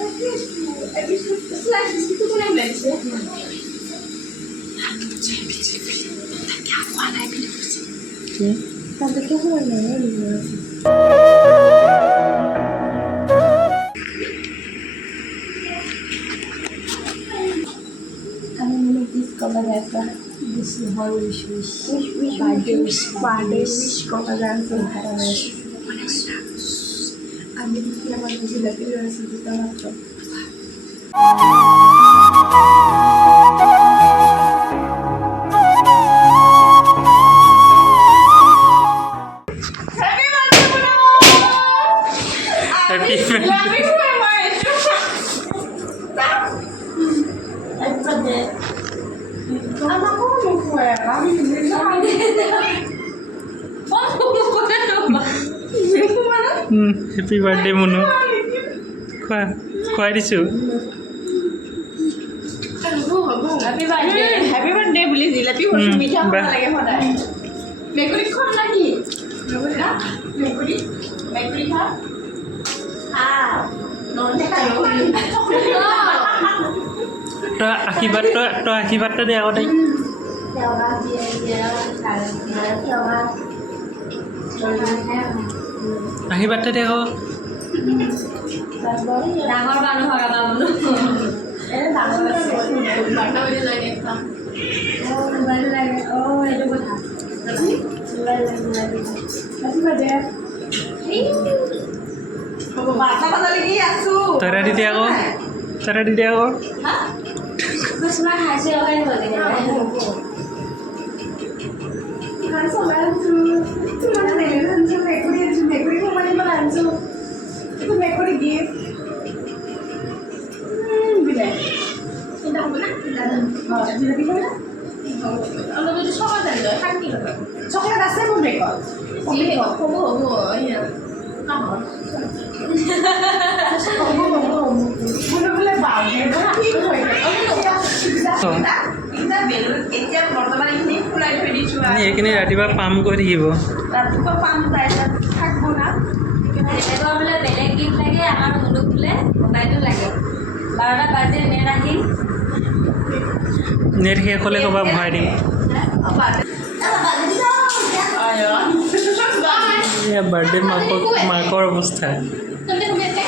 This is how wish. Birthday wish. আমি দেখি আমার জিলাপি রয়েছে দুটো মাত্র Happy birthday, Munu. Quite issue. Happy birthday, বুলি জিলাপি হচ্ছে মিঠা হওয়া লাগে সদায় মেকুৰী খন লাগি মেকুৰী খা তই আশীৰ্বাদটা দে আগতে আশীৰ্বাদটা দে আকৌ ডাঙৰ মানুহ হৰা মানুহ তৰা দি দে আকৌ মেকুৰী গিফ্ট চকলেট আছে মোৰ বেগত এইখিনি ৰাতিপুৱা পাম কৰি থাকিব ৰাতিপুৱা পাম তাৰপিছত থাকিব না বোলে বেলেগ গীত লাগে আমাৰ মুলুক বোলে মোবাইলটো লাগে 12টা বাজে নেট আহিল নেট শেষ হ'লে ক'বা ভৰাই দিম বাৰ্থডে মাকৰ অৱস্থা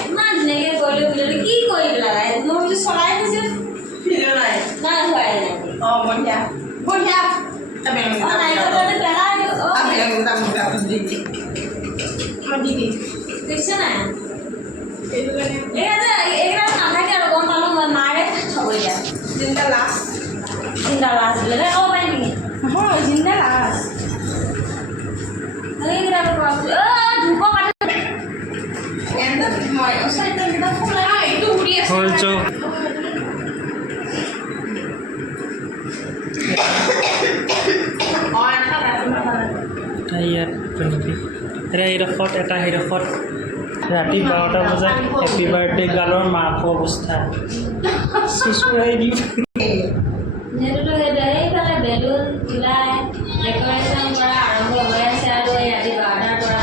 ইমান ধুনীয়াকৈ কৰিলোঁ বোলে কি কৰি পেলাই মই বোলো চলাই থৈছোঁ নাই হোৱাই নাই বঢ়িয়া নাৰিকলতে পেলাই দিওঁ দেখিছে নাই এইকেইটা নাথাকে আৰু গম পালোঁ মই মাৰে থ'ব দিয়া জিন্দা লাষ্ট বোলে ক'ব পাৰি নেকি নহয় জিন্দা লাষ্ট এইকেইটা ধুব পাৰি হ'ল চ ইয়াত এইডোখৰত এটা সেইডোখৰত ৰাতি 12টা বজাত হেপী বাৰ্থডে গালৰ মাকৰ অৱস্থা চুচুৰাই দিম যিহেতুতো সেইফালে বেলুন ওলাই ডেক'ৰেশ্যন কৰা আৰম্ভ হৈ আছে আৰু এই ৰাতি 12টাৰ পৰা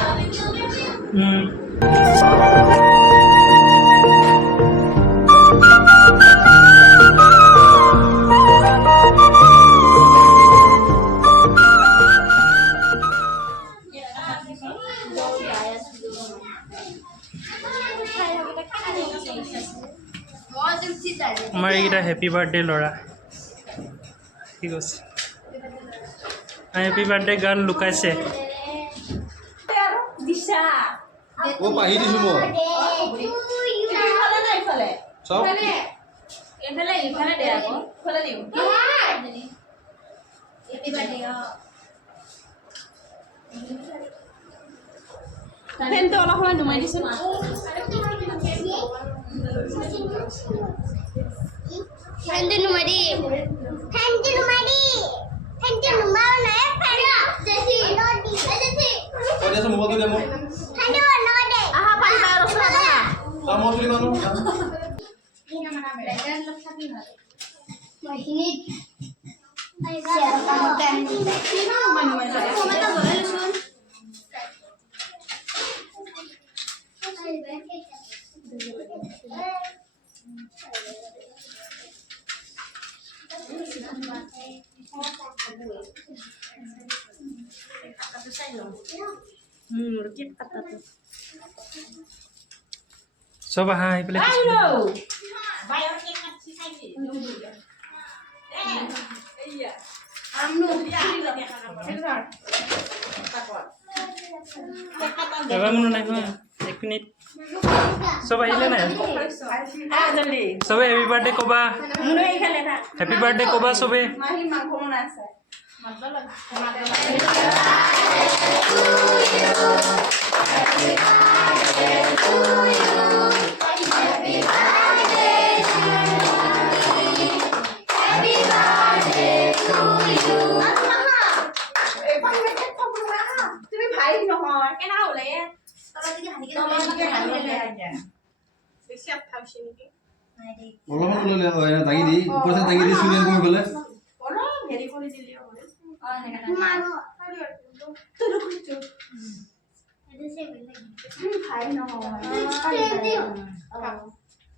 আমাৰ এইকেইটা হেপী বাৰ্থডে ল'ৰা ঠিক আছে হেপী বাৰ্থডে গাৰ্ল লুকাইছে পাহি দিছোঁ মই চব ইফালে দে আকৌ ইফালে দিওঁ ফেনটো অলপ সময় নুমাই দিছোঁ Hantu numadi. Ada semua tu demo. Aha, paling baru sudah. Kamu tuh di mana? Ini. Siapa kan? Cake কাটাটো চব আহা আহি পেলাই এবাৰ মনত নাই নহয় 1 মিনিট চব আহিলে নাই চবে হেপী বাৰ্থডে ক'বা হেপী বাৰ্থডে ক'বা চবে তুমি ভাই নহয় কেনা ওলে অলপমান লৈ লে তাগি দি ওপৰতে তাগি দি চুলিয়ান কৰি পেলাই অলপ হেৰি কৰি দিলে হয় ভাই নহয়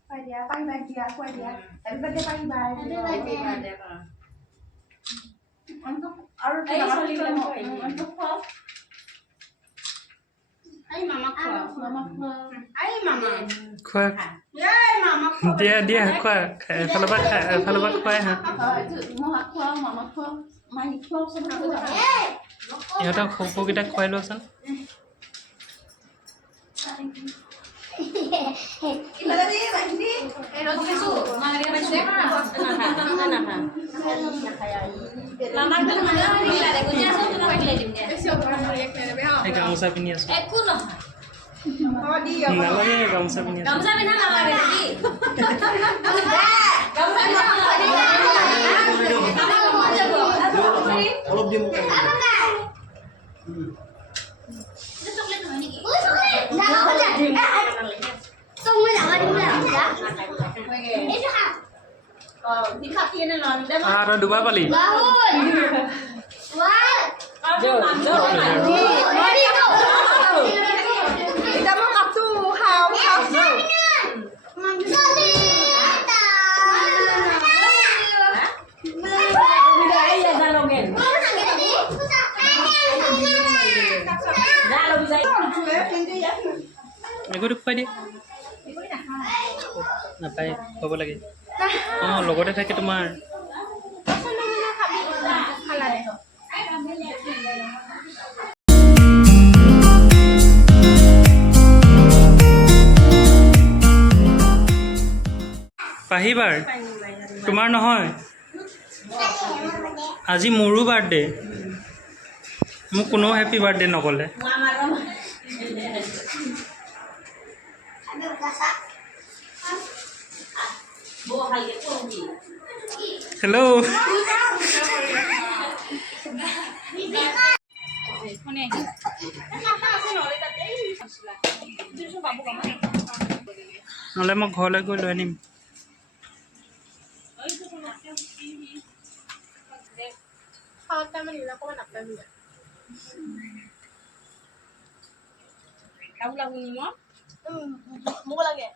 পাই দিয়া খুৱাই দিয়া এভৰিবডি পাৰিবা আৰু আই মামা খোৱা দিয়া খোৱা এফালৰ পৰা খুৱাই হা ইহঁতক সৰুকেইটাক খুৱাই লোৱাচোন গামোচা পিন্ধি আছো নালাগে গামোচা পিন্ধি আছো অলপ দিম আৰু দুবাৰ পালি মেকুৰীক খুৱাই দিয়ে নাপায় খুৱাব লাগে অঁ লগতে থাকে তোমাৰ পাহিবাৰ তোমাৰ নহয় আজি মোৰো বাৰ্থডে মোক কোনেও হেপী বাৰ্থডে নক'লে হেল্ল' নহ'লে মই ঘৰলৈ গৈ লৈ আনিম মোক লাগে